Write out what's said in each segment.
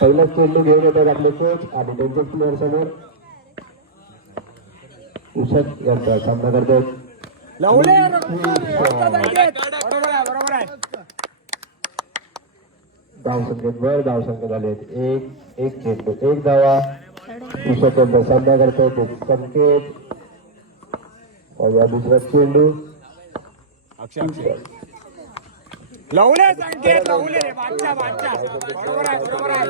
पहिला चेंडू घेऊन येतात आपले कोच आणि त्यांचे प्लेअर समोर उषक यांचा सामना करतात. धाव संख्येवर धाव संख्या झाले एक चेंडू एक धावा. उषक यांचा सामना करतात एक संकेत. दुसरा चेंडू लवले संकेत लवले बादशा बादशा बरोबर आहे बरोबर आहे.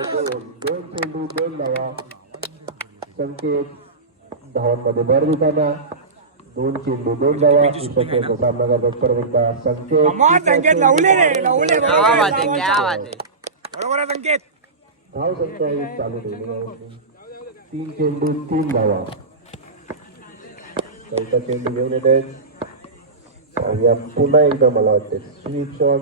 दोन चेंडू दोन धावा. संकेत धावांमध्ये भर देताना दोन चेंडू दोन धावा. उषक सामना करतात परत एकदा संकेत लवले रे लवले बरोबर आहे संकेत. धाव संख्या चालू ठेवली. तीन चेंडू तीन धावा. चौथा चेंडू घेऊन येत आहेत. पुन्हा एकदा मला वाटते स्वीप शॉट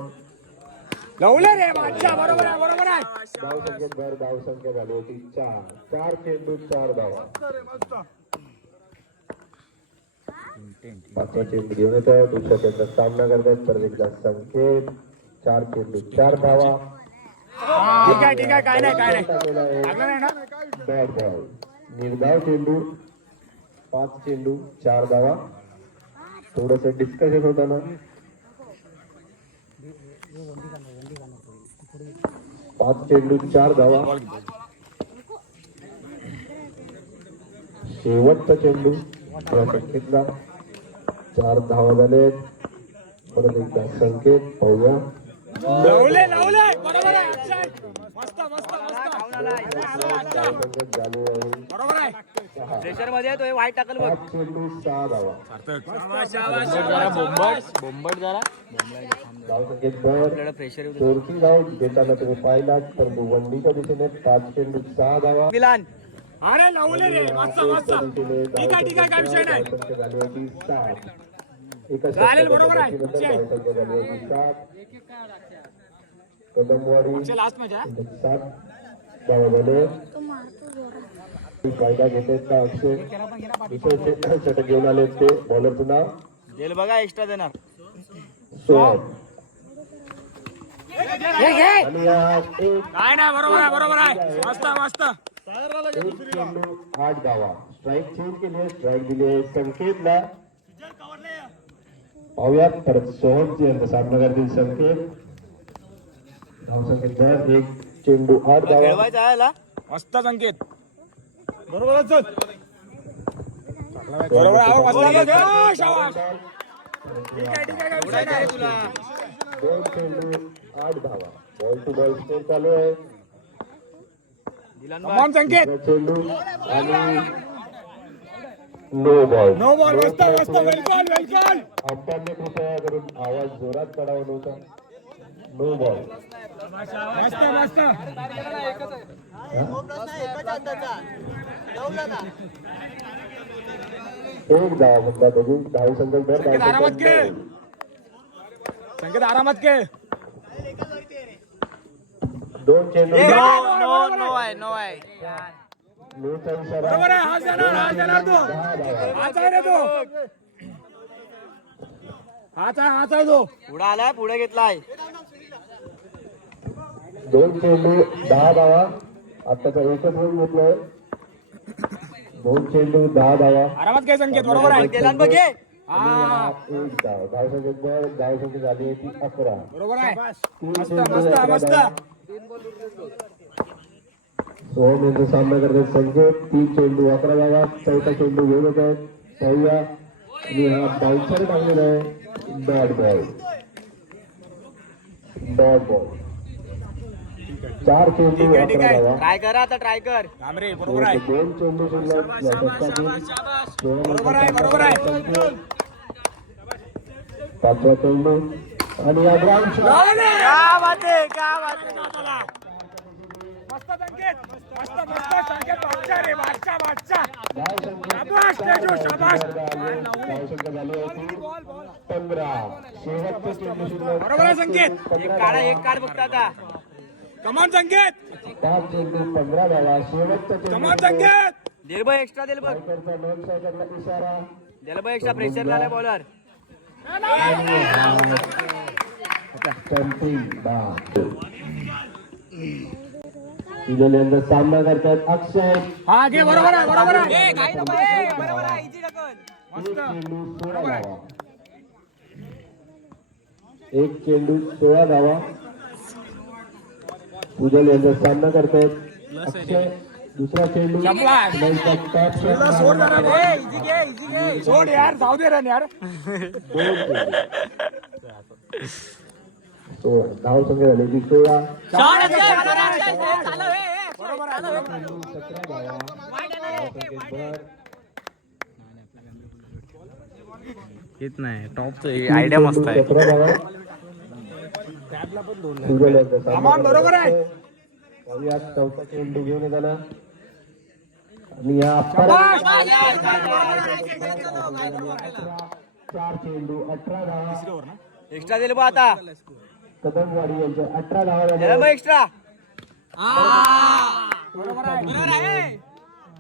लवले रे बादशा बरोबर आहे बरोबर आहे. धाव संख्येत भर धाव संख्या झाली होती चार चेंडू चार धावा. पाचवा चेंडू घेऊन येत आहेत. दुसऱ्या चेंडूचा सामना करतात परत एकदा संकेत. चार चेंडू चार धावा. ठीक आहे काय नाही बॅट बॉल निर्धाव चेंडू पाच चेंडू चार धावा. थोडस डिस्कशन होताना पाच चेंडू चार धावा. शेवटचा चेंडू संकेतला चार धावा झाले. परत एकदा संकेत पाहूया. लवले बरोबर आहे अक्षय मस्त मस्त बरोबर आहे. प्रेशर मध्ये तो वाईट टाकल बघ. पाच चेंडू सहा धावा. बोंबट जरा धाव संकेत भर प्रेशर चोरकी धाव देताना तुम्ही पाहिलात तर वंडीच्या दिशेने पाच चेंडू सहा धावा. अरे लवले रे मस्त मस्त ठीक आहे काय विषय नाही. झाली होती सात. एका चालेल बरोबर आहे. झाली होती सात. कदमवाडी लास्ट मॅच आहे. सात धावा झाले. फायदा घेतात का अक्षय. दुसरे षटक घेऊन आले ते बॉलरचं नाव दिल बघा एक्स्ट्रा देणार. सोहम. काय नाही बरोबर आहे मस्त मस्त. एक चेंडू आठ धावा. स्ट्राईक चेंज केली स्ट्राईक दिली संकेतला. पाहूयात परत सोहमची यांचा सामना करतील संकेत. धाव संकेत भर एक चेंडू आठ धावा. मस्त संकेत बरोबर दोन चेंडू आठ धावा. बॉल टू बॉल स्कोर चालू आहे. संकेत चेंडू आणि नो बॉल मस्त वेलकम अंपायरने कृपया करून आवाज जोरात काढावा नव्हता. नो बॉल मस्त एक धावा म्हणतात अजून. धाव संख्या संकेत आरामात खेळ. दोन चेंडू नो आहे नोचा इशारा. बरोबर आहे. हा जाणार तो हाच आहे रे तो हाच आहे तो पुढे आलाय पुढे घेतलाय. दोन चेंडू दहा धावा. आताचा एकच रन घेतलाय. दोन चेंडू दहा धावा. आरामात खेळ संकेत बरोबर आहे. गेला बघ हे. एक धाव. धाव संख्येत धाव संख्या झाली होती 11. बरोबर आहे. तीन मस्त सोहम यांचा सामना करतात संकेत. तीन चेंडू 11 धावा. चौथा चेंडू घेऊन येत आहेत पाहूया. आणि हा बाउन्सर टाकलेला आहे. बॅट बॉल चार चेंडू 11 धावा. ट्राय करा आता ट्राय कर. बरोबर आहे. दोन चेंडू शिल्लक. बरोबर आहे. पाचवा चेंडू आणि या ग्राउंड क्या बात आहे मस्त संकेत मस्त संकेत बादशा रे बादशा शाबास तेजू शाबास. धाव संख्या झाली होती 15. शेवटचे चेंडू शिल्लक. बरोबर आहे संकेत. एक काढ बघता आता. कमान संकेत 5 चेंडू 15 धावा. शेवटचा कमान चेंडू संकेत. दिल बघ एक्स्ट्रा दिल बघ. नॉन सायकलला इशारा. दिल बघ एक्स्ट्रा प्रेशर लावलाय बॉलर. स्टंपिंग बाद. सुजल यांचा सामना करतात अक्षय. हा घे बरोबर आहे बरोबर आहे एक चेंडू 16 धावा. एक चेंडू 16 धावा. सुजल यांचा सामना करतात अक्षय. दुसरा चेंडू शब्बास. पुन्हा सोड जरा रे. दोन सोड यार जाऊ दे रन यार चेंडू. धाव संख्या झाली ती 16. बरोबर आहे 17 धावा. धाव संख्येत भर. येत नाही टॉपचं आयडिया मस्त आहे 17 धावा. सुजल यांचा सामना सामान बरोबर आहे. करतात. पाहूया चौथा चेंडू घेऊन येताना आणि या शब्बास. 4 चेंडू 18 धावा. एक्स्ट्रा दिलं बा आता कदमवाडी यांच्या 18 धावा दिलं झाल्या. बा एक्स्ट्रा बरोबर आहे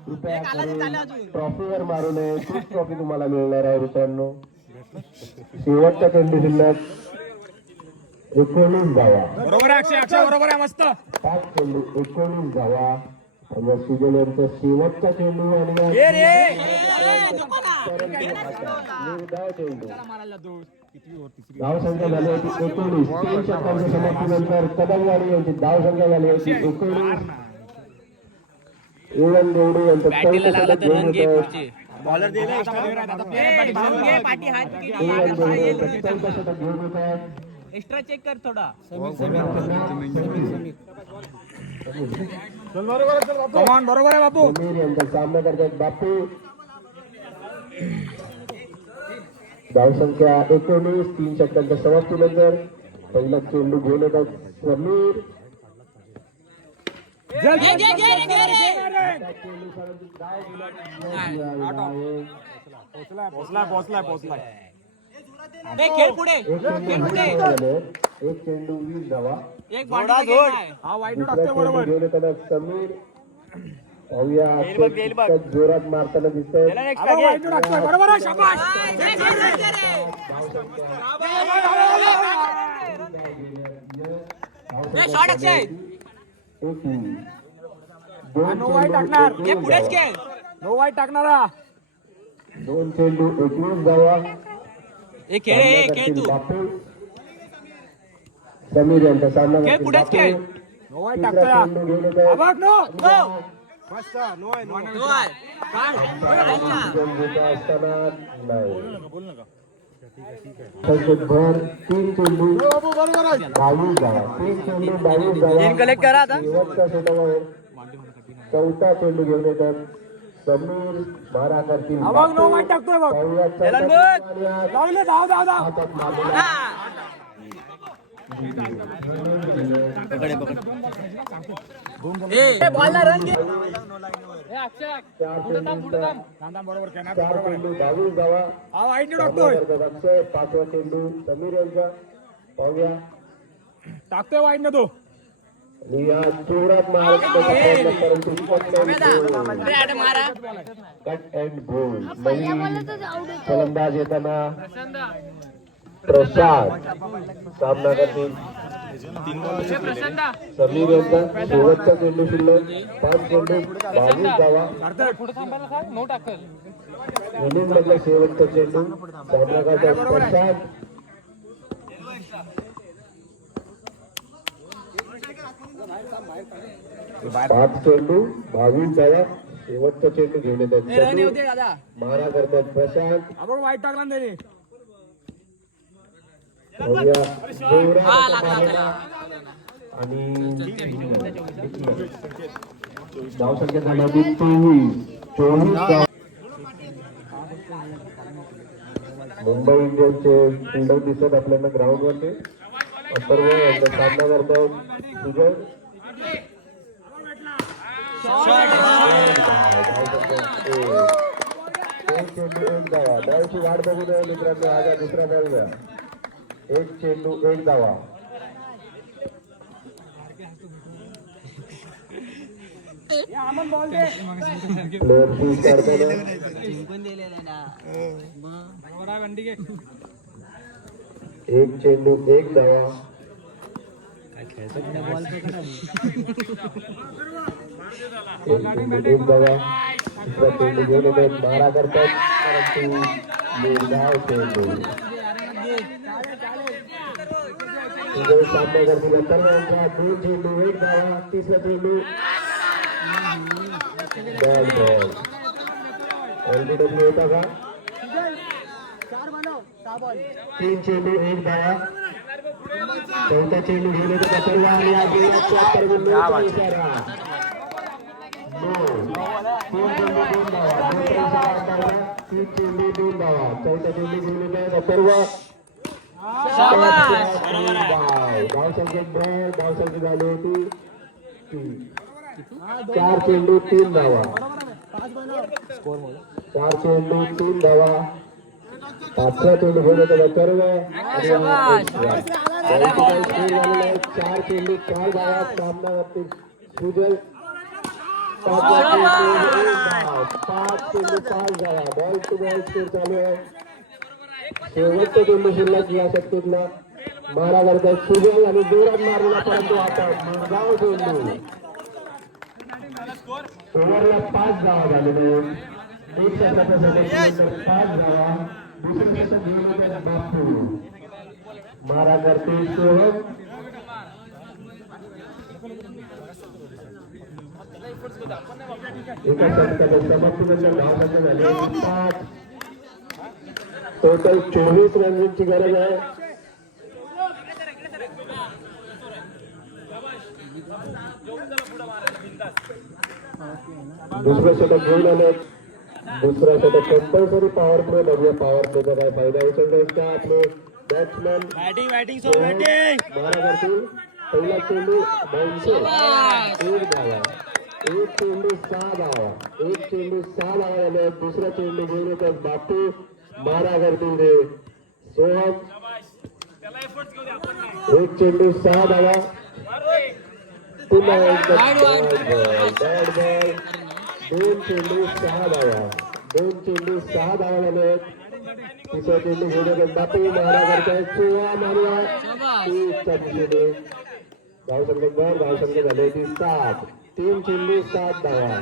कृपया करून ट्रॉफीवर मारू नये. तीच ट्रॉफी तुम्हाला मिळणार आहे रुपयांनो. शेवटचा चेंडू शिल्लक 19 धावा. बरोबर आहे अक्षय अक्षय बरोबर आहे मस्त 5 चेंडू 19 धावा. आणि या सुजल यांचा शेवटचा चेंडू आणि या ये रे निर्धाव चेंडू. धाव संख्या झाली होती 19. 3 षटकांच्या समाप्तीनंतर कदमवाडी यांची धाव संख्या झाली होती 19. एवन देवडे यांचं चौथं षटक घेऊन येत आहेत. बॉलर दिले एवन देवडे यांचं चौथं षटक घेऊन येत आहेत. एक्स्ट्रा चेक कर थोडा कमान बरोबर आहे बापू समीर यांचा सामना करतात बापू. धाव संख्या 19. 3 षटकांच्या समाप्तीनंतर पहिला चेंडू घेऊन येतात समीर. जल पोचलाय एक चेंडू 20 धावा. हा वाईट दुसरा टाकतोय चेंडू बरोबर घेऊन येताना समीर. पाहूया गेल बघ. खूपच जोरात मारताना दिसतंय. हा वाईट टाकतोय बरोबर आहे शाबास नो वाईट टाकणार नो वाईट टाकणारा. 2 चेंडू 21 धावा. एक बापू. समीर यांचा सामना करतील बापू. नो वाईट तिसरा टाकतोय हा. चेंडू घेऊन येत हा आहेत. बघ नो असताना नाही संकेत भर. 3 चेंडू 22 धावा. 3 चेंडू 22 धावा. कलेक्ट करा आता शेवटचा षटकावर चौथा चेंडू घेऊन येतात समीर. मारा करतील हा बघ नो वाईट टाकतोय बघ पाहूया चला चौथा बघ. चेंडू आणि लावले धाव धाव धाव हातात मारलेला. चार बरोबर काय चेंडू 22 धावा. हा वाईट सामना टाकतोय करतात अक्षय. 5वा चेंडू समीर यांचा. पाहूया टाकतोय वाईट ना तो आणि या जोरात मारण्याचा परंतु कट अँड गोल. नवीन फलंदाज येताना प्रसाद सामना करतील समीर यांचा. शेवटचा चेंडू शिल्लक 5 चेंडू 22 धावा. इनिंग मधला शेवटचा चेंडू सामना करतात प्रसाद. 5 चेंडू 22 धावा. शेवटचा चेंडू घेऊन येतात मारा करतात प्रशांत. हा बघ वाईट टाकला ना त्याने आणि धाव संख्या झाली 24 धाव. मुंबई इंडियन्सचे फिल्डर दिसत आपल्याला ग्राउंड वरती. अथर्व यांचा सामना करतात सुजय. एक चेंडू 1 धावा. बॉलची वाट बघू नये मित्रांनो. आज दुसरा बॉल घ्या. 1 चेंडू 1 धावा. प्लेयर बी करताना 1 चेंडू 1 धावा. एक बघा दुसरा चेंडू घेऊन येतात मारा करतात परंतु निर्धाव चेंडू सामना करतील अंतर्गत दोन चेंडू एक धावा तिसरा चेंडू बॉल बॉल एलबीडब्ल्यू होता का तीन चेंडू एक धावा चौथा चेंडू घेऊन येतो सर्व आणि इशारा तीन चेंडू दोन धावा चौथा चेंडू घेऊन येतो सर्व धावसंख्या झाली होती चार चेंडू तीन धावा चार चेंडू तीन धावा पाचवा चेंडू घेऊन येतो सर्व चार चेंडू चार धावा सामनावरती सुजल पाच चेंडू पाच धावा बॉल टू बॉल स्कोर चालू आहे शेवटचा चेंडू शिल्लक या शक्तीतला मारा करतात सुजल आणि जोरात मारलेला परंतु आता मुरगाव चेंडू ओव्हरला 5 धावा झालेले एक षटकासाठी 5 धावा दुसरे षटक घेऊन येतात बापू मारा करते सोहम एका षटकाच्या समाप्तीनंतर धावसंख्या झाली 5 टोटल 24 रनची गरज आहे दुसरं षटक घेऊन आले दुसरा षटक कंपल्सरी पॉवर प्ले बघूया पॉवर प्लेचा काय फायदा होऊ शकतो का आपले बॅट्समॅन मारा करतील पहिला चेंडू 92 एक धावा एक चेंडू 6 धावा एक चेंडू 6 धावा झाले दुसरा चेंडू घेऊन येतात बापू मारा करतील ते सोहम एक चेंडू 6 धावा पुन्हा बॅट बॉल दोन चेंडू 6 धावा दोन चेंडू 6 धावा झाले तिसरा चेंडू घेऊन येतात बापू मारा करतायत सोहम मारूया तीसच्या दिशेने धावसंख्या झाली ती 7 तीन चेंडू 7 धावा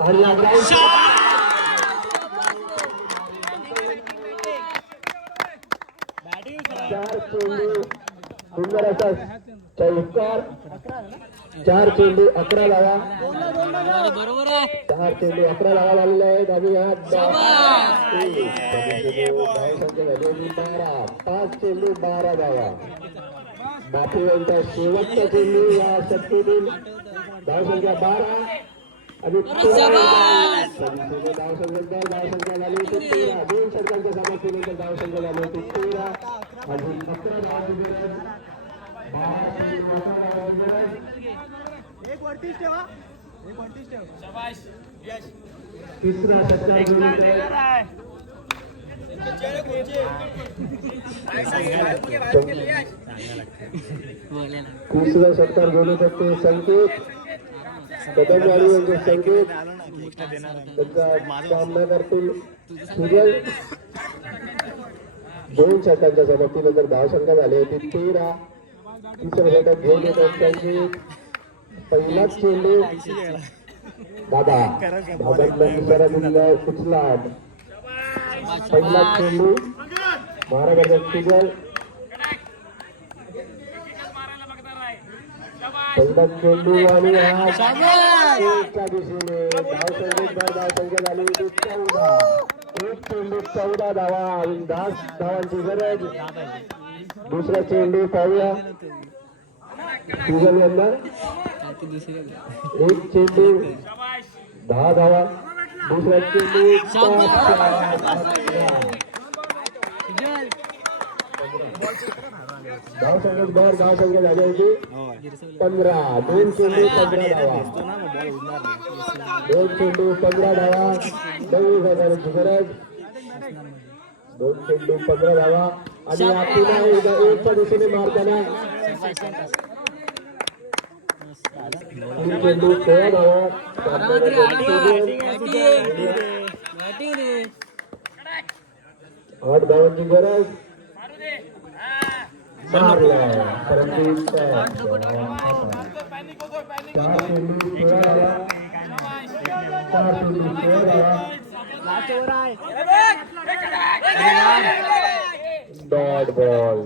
आणि चार चेंडू सुंदर असा चौकार 4 चेंडू 11 धावा 4 चेंडू 11 धावा झालेले आहेत आणि हा धावसंख्या झाली 12 5 चेंडू 12 धावा बापू यांचा शेवटचा चेंडू या शक्तीतील धावसंख्या 12 आणि धावसंख्या झाली होती 13 दोन षटकांच्या समाप्तीनंतर धावसंख्या झाली होती 13 अजून 11 धावांची गरज तिसरा षटकार तिसरा षटकार घेऊन येतात ते संकेत कदमवाडी यांचे संकेत त्यांचा सामना करतील सुजल दोन षटकांच्या समाप्तीनंतर धावसंख्या झाली होती 13 तिसरा षटक घेऊन येतात संकेत पहिलाच चेंडू दादा उचला पहिला चेंडू मारा करतात सुजल पहिला चेंडू आणि एका दिशेने धावसंख्या झाली होती 14 एक चेंडू 14 धावा अजून 10 धावांची गरज दुसरा चेंडू पाहूया सुजल यांना एक चेंडू 10 धावा दुसरा चेंडू धावसंख्या झाली होती 15 दोन चेंडू 15 धावा दोन चेंडू 15 धावा 9 धावांची गरज दोन चेंडू 15 धावा आणि पुन्हा एकदा एकच्या दिशेने मारताना चेंडू 16 धावा 8 धावांची गरज मारलाय परंतु 4 चेंडू 16 धावा 4 चेंडू 16 धावा डॉट बॉल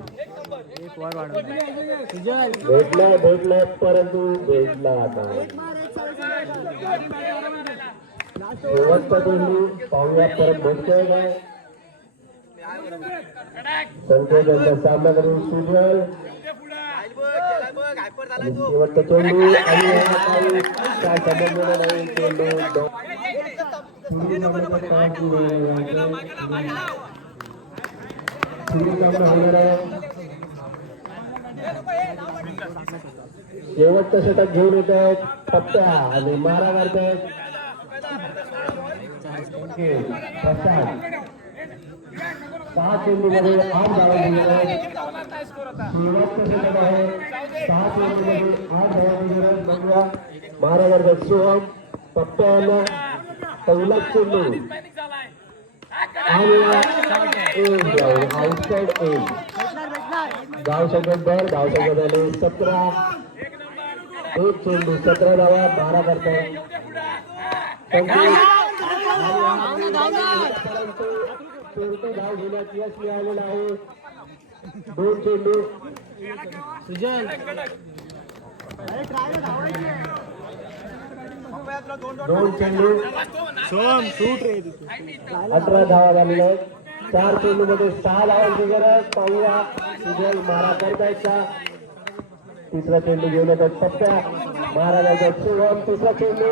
भेटला परंतु भेटला आता शेवटचा चेंडू पाहूया परत भेटतोय काय संकेत यांचा सामना करून सुजल शेवटचा चेंडू आणि काय संबंध नाही चेंडू शेवटचं षटक घेऊन येत आहेत पप्प्या आणि मारा मारतायत प्रसाद 6 चेंडूमध्ये 8 धावा दिलेल्या आहेत शेवटचं षटक आहे 6 चेंडूमध्ये 8 धावा दिलेल्या आहेत बघूया मारा मारतायत सोहम पप्प्याला पहिला चेंडू आउटसाइड धाव संख्येत भर धाव संख्येत आले 17 एक चेंडू 17 धावा 12 करताय धाव घेण्यात यश मिळालेलं आहे 2 चेंडू सुजल 2 चेंडू 18 धावा झालेल्या आहेत 4 चेंडू मध्ये 6 धावांची गरज पाहूया सुजल मारा करतायत का तिसरा चेंडू घेऊन येतात पप्प्या मारा जातात शिवम तिसरा चेंडू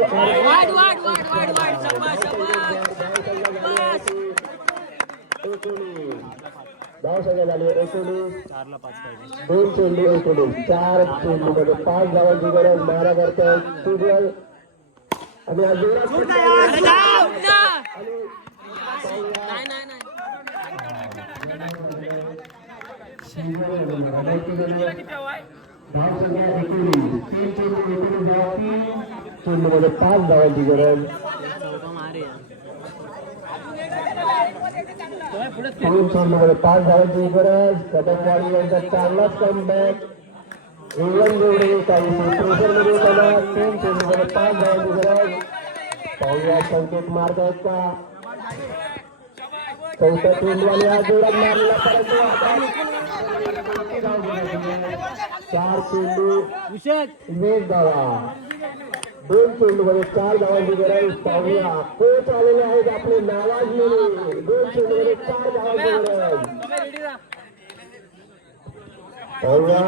धाव संख्या झाली 19 2 चेंडू 19 4 चेंडू मध्ये 5 धावांची गरज मारा करतायत सुजल आणि चेंडूमध्ये 5 धावांची गरज 3 चेंडूमध्ये 5 धावांची गरज कदमवाडी यांचा चांगलाच कमबॅक इंग्लंड जेवढे काही प्रेशरमध्ये त्याला 3 चेंडूमध्ये 5 धावांची गरज पाहूया संकेत मारतायत का चौथ्या चेंडूवाले हा जोरात मारलेला परंतु 4 चेंडू 20 धावा 2 चेंडूमध्ये 4 धावांची गरज पाहूया कोच आलेले आहेत आपले नावाजलेले 2 चेंडूमध्ये 4 धावांची गरज पाहूया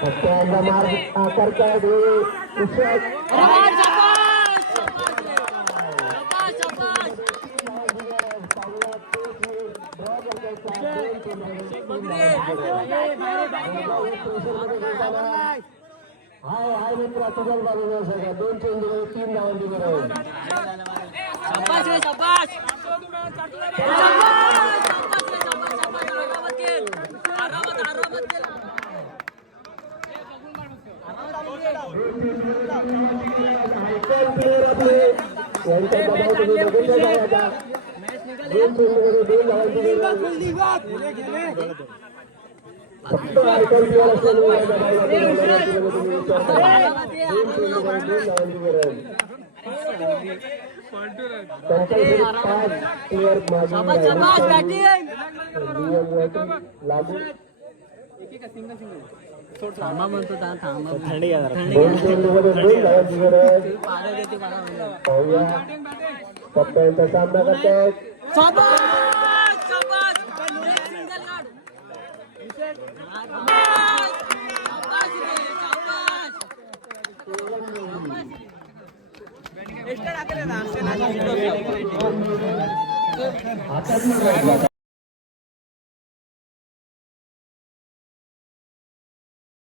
पप्प्यांचा मार्ग करतायत हाय मित्र तुझ्याच बाजूला सगळ्या 2 चेंडू 3 धावांची गरज यांचा दबाव तुम्ही बघून आता 2 चेंडूमध्ये 2 धावांची गरज फक्त आयकॉन प्लेअर असल्यामुळे तुम्ही विचार करा 2 चेंडूमध्ये 2 धावांची गरज त्यांच्याकडे 5 प्लेअर लागू 2 चेंडूमध्ये 2 धावांची गरज पाहूया पप्प्यांचा सामना करतायत आता